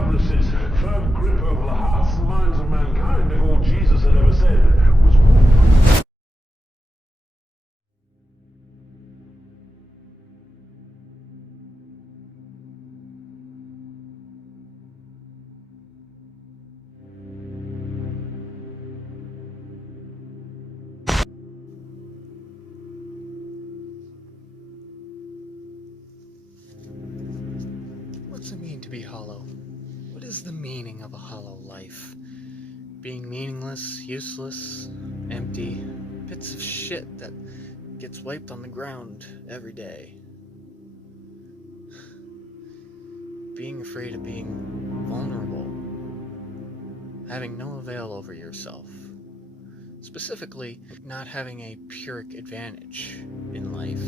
established its firm grip over the hearts and minds of mankind if all Jesus had ever said was walk. What's it mean to be hollow? What is the meaning of a hollow life? Being meaningless, useless, empty, bits of shit that gets wiped on the ground every day. Being afraid of being vulnerable. Having no avail over yourself. Specifically, not having a Pyrrhic advantage in life.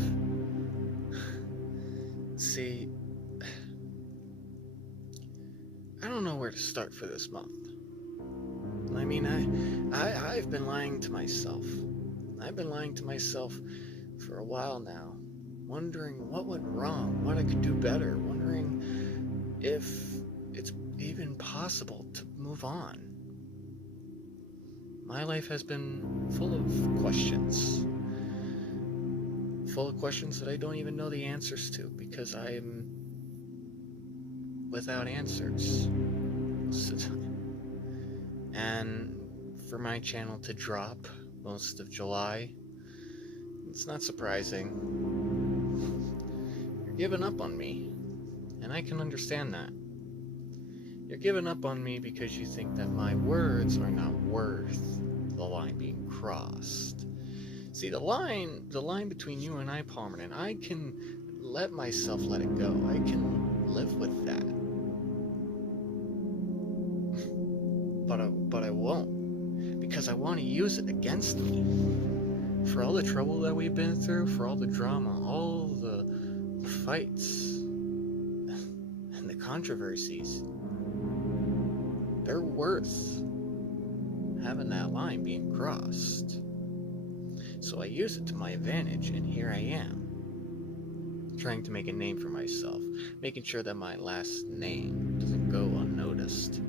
See, I don't know where to start for this month. I mean, I've been lying to myself. I've been lying to myself for a while now, wondering what went wrong, what I could do better, wondering if it's even possible to move on. My life has been full of questions. Full of questions that I don't even know the answers to because I am without answers most of the time. And for my channel to drop most of July, it's not surprising. You're giving up on me, and I can understand that. You're giving up on me because you think that my words are not worth the line being crossed. See, the line between you and I, Palmerton, I can let myself let it go. I can live with that. But I won't, because I want to use it against me. For all the trouble that we've been through, for all the drama, all the fights, and the controversies, they're worth having that line being crossed. So I use it to my advantage, and here I am, trying to make a name for myself, making sure that my last name doesn't go unnoticed.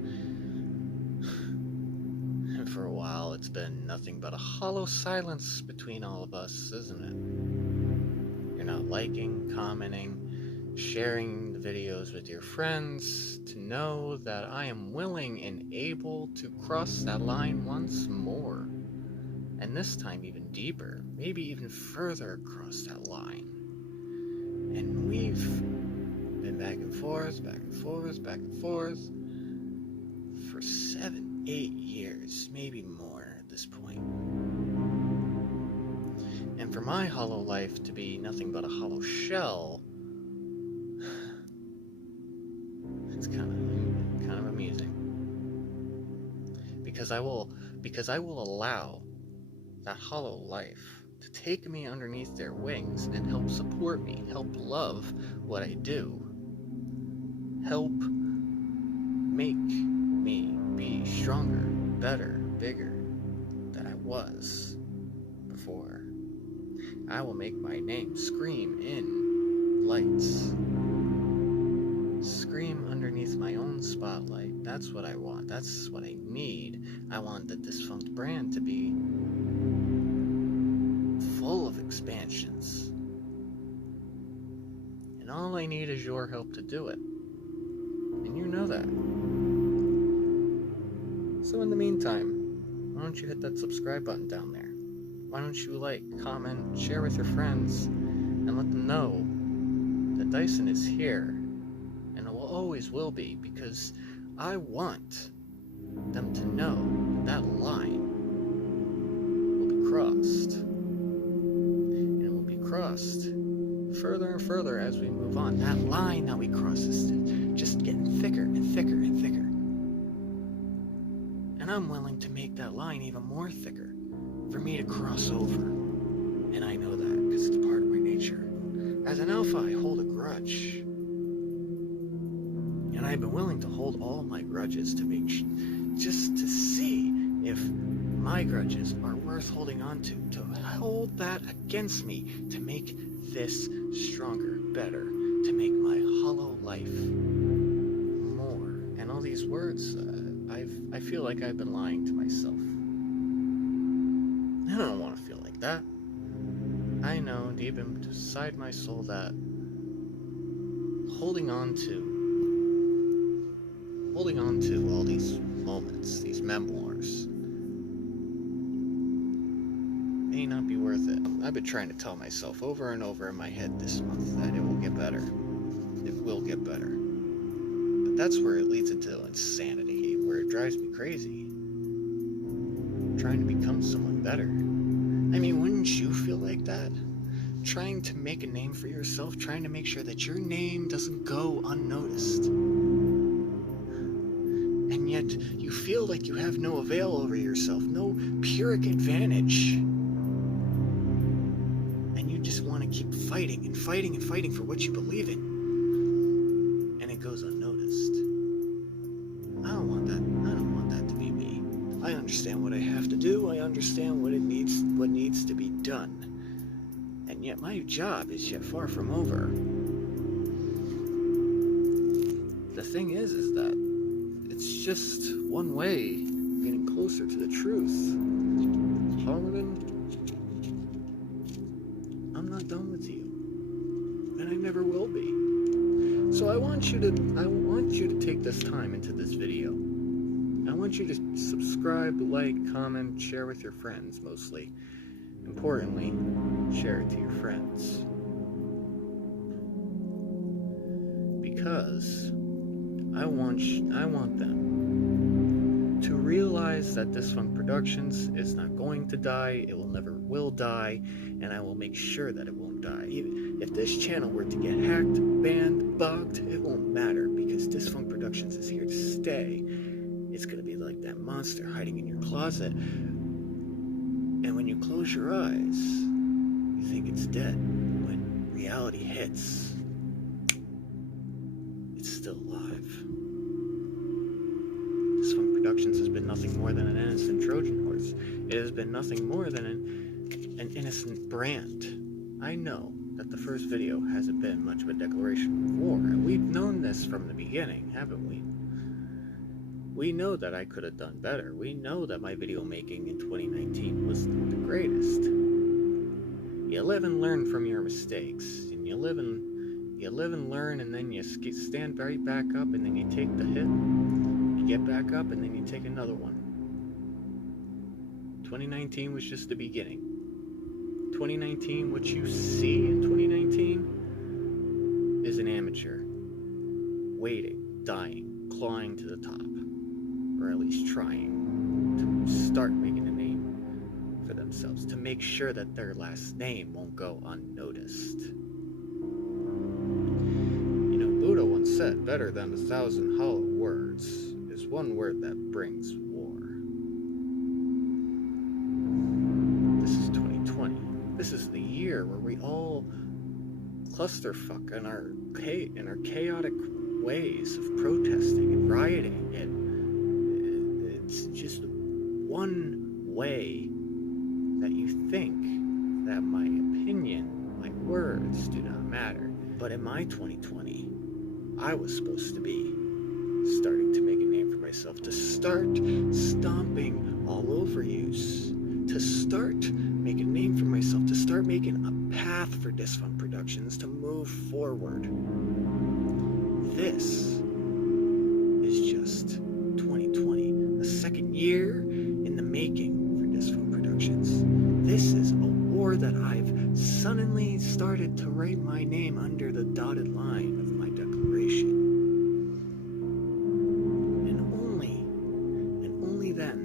And for a while, it's been nothing but a hollow silence between all of us, isn't it? You're not liking, commenting, sharing the videos with your friends to know that I am willing and able to cross that line once more. And this time even deeper, maybe even further across that line. And we've been back and forth, back and forth, back and forth for 7, 8 years, maybe more at this point. And for my hollow life to be nothing but a hollow shell, it's kind of amusing. Because I will allow that hollow life to take me underneath their wings and help support me, help love what I do, help make me be stronger, better, bigger than I was before. I will make my name scream in lights, scream underneath my own spotlight. That's what I want. That's what I need. I want the Dysfunct brand to be full of expansions. And all I need is your help to do it. And you know that. So in the meantime, why don't you hit that subscribe button down there? Why don't you like, comment, share with your friends, and let them know that Dyson is here, and it always will be, because I want them to know that line will be crossed. And it will be crossed further and further as we move on. That line that we cross is just getting thicker and thicker and thicker. And I'm willing to make that line even more thicker for me to cross over. And I know that because it's part of my nature. As an alpha, I hold a grudge. And I've been willing to hold all my grudges to make just to see if my grudges are worth holding on to hold that against me, to make this stronger, better, to make my hollow life more. And words, I feel like I've been lying to myself. I don't want to feel like that. I know deep inside my soul that holding on to all these moments, these memoirs, may not be worth it. I've been trying to tell myself over and over in my head this month that it will get better. It will get better. But that's where it leads into insanity, where it drives me crazy. Trying to become someone better. I mean, wouldn't you feel like that? Trying to make a name for yourself, trying to make sure that your name doesn't go unnoticed. And yet, you feel like you have no avail over yourself, no Pyrrhic advantage. And you just want to keep fighting and fighting and fighting for what you believe in. And it goes unnoticed. I don't want that to be me. I understand what I have to do, I understand what needs to be done. And yet my job is yet far from over. The thing is that it's just one way of getting closer to the truth. Harlan, I'm not done with you. And I never will be. So I want you to take this time into this video. I want you to subscribe, like, comment, share with your friends mostly. Importantly, share it to your friends. Because I want them to realize that Dysfunct Productions is not going to die, it will die, and I will make sure that it won't die. Even if this channel were to get hacked, banned, bugged, it won't matter, because Dysfunct Productions is here to stay. It's gonna be like that monster hiding in your closet. And when you close your eyes, you think it's dead. When reality hits, it's still alive. Dysfunct Productions has been nothing more than an innocent Trojan horse. It has been nothing more than an innocent brand. I know that the first video hasn't been much of a declaration of war, and we've known this from the beginning, haven't we? We know that I could have done better. We know that my video making in 2019 was the greatest. You live and learn from your mistakes, and you live and learn, and then you stand right back up, and then you take the hit. You get back up, and then you take another one. 2019 was just the beginning. 2019, what you see in 2019 is an amateur waiting, dying, clawing to the top. Or at least trying to start making a name for themselves, to make sure that their last name won't go unnoticed. You know, Buddha once said, better than 1,000 hollow words is one word that brings war. This is 2020. This is the year where we all clusterfuck in our chaotic ways of protesting and rioting, and it's just one way that you think that my opinion, my words do not matter. But in my 2020, I was supposed to be starting to make a name for myself, to start stomping all over yous, to start making a name for myself, to start making a path for Dysfunct Productions to move forward. This is just 2020. A second year in the making for Dysfunct Productions. This is a war that I've suddenly started to write my name under the dotted line of my declaration. And only then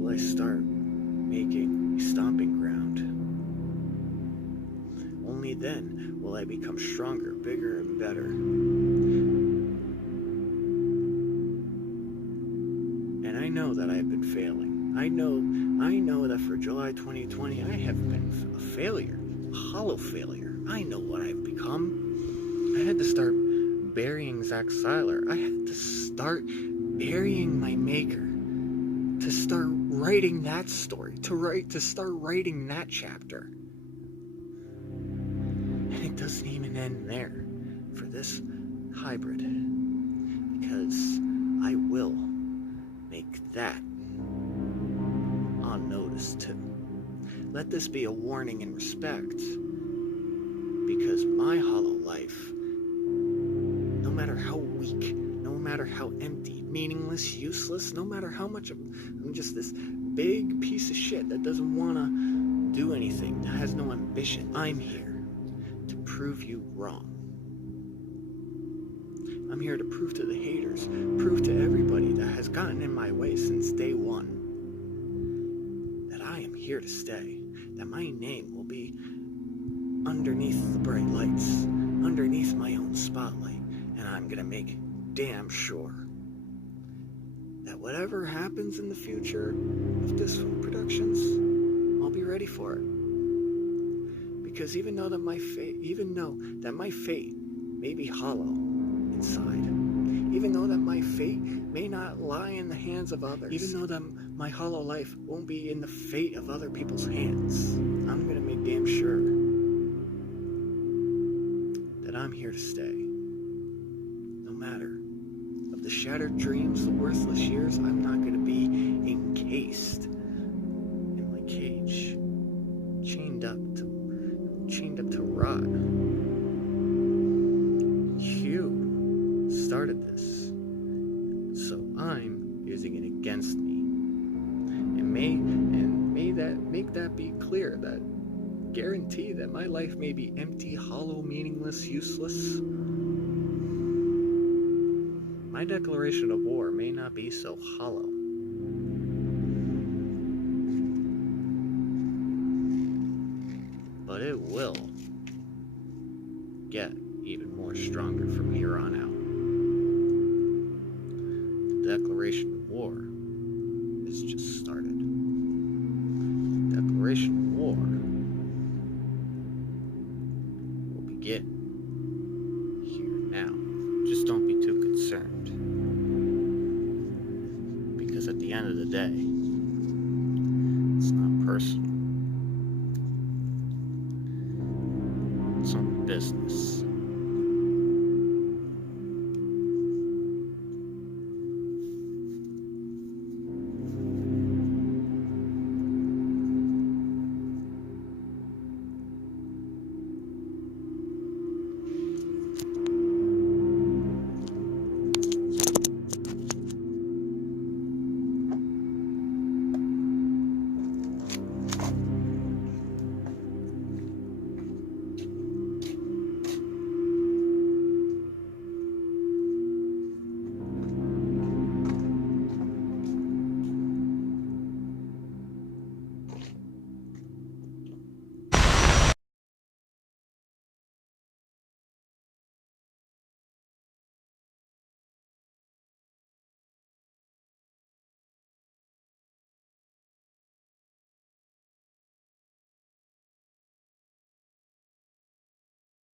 will I start making a stomping ground. Only then will I become stronger, bigger, and better. I know that I've been failing. I know that for July 2020, I have been a failure, a hollow failure. I know what I've become. I had to start burying Zach Seiler. I had to start burying my maker, to start writing that story, to start writing that chapter. And it doesn't even end there for this hybrid, because that on notice too. Let this be a warning and respect, because my hollow life, no matter how weak, no matter how empty, meaningless, useless, no matter how much I'm just this big piece of shit that doesn't want to do anything, that has no ambition, I'm here to prove you wrong. I'm here to prove to the haters, prove to everybody that has gotten in my way since day one, that I am here to stay, that my name will be underneath the bright lights, underneath my own spotlight, and I'm gonna make damn sure that whatever happens in the future of Dysfunct Productions, I'll be ready for it. Because even though that my fate may be hollow inside, even though that my fate may not lie in the hands of others, even though that my hollow life won't be in the fate of other people's hands, I'm gonna make damn sure that I'm here to stay. No matter of the shattered dreams, the worthless years, I'm not gonna be encased in my cage, chained up to rot. You started this, so I'm using it against me. And make that be clear, that guarantee that my life may be empty, hollow, meaningless, useless. My declaration of war may not be so hollow. But it will get even more stronger from here on out. The declaration of war has just started. The declaration of war will begin here now. Just don't be too concerned. Because at the end of the day,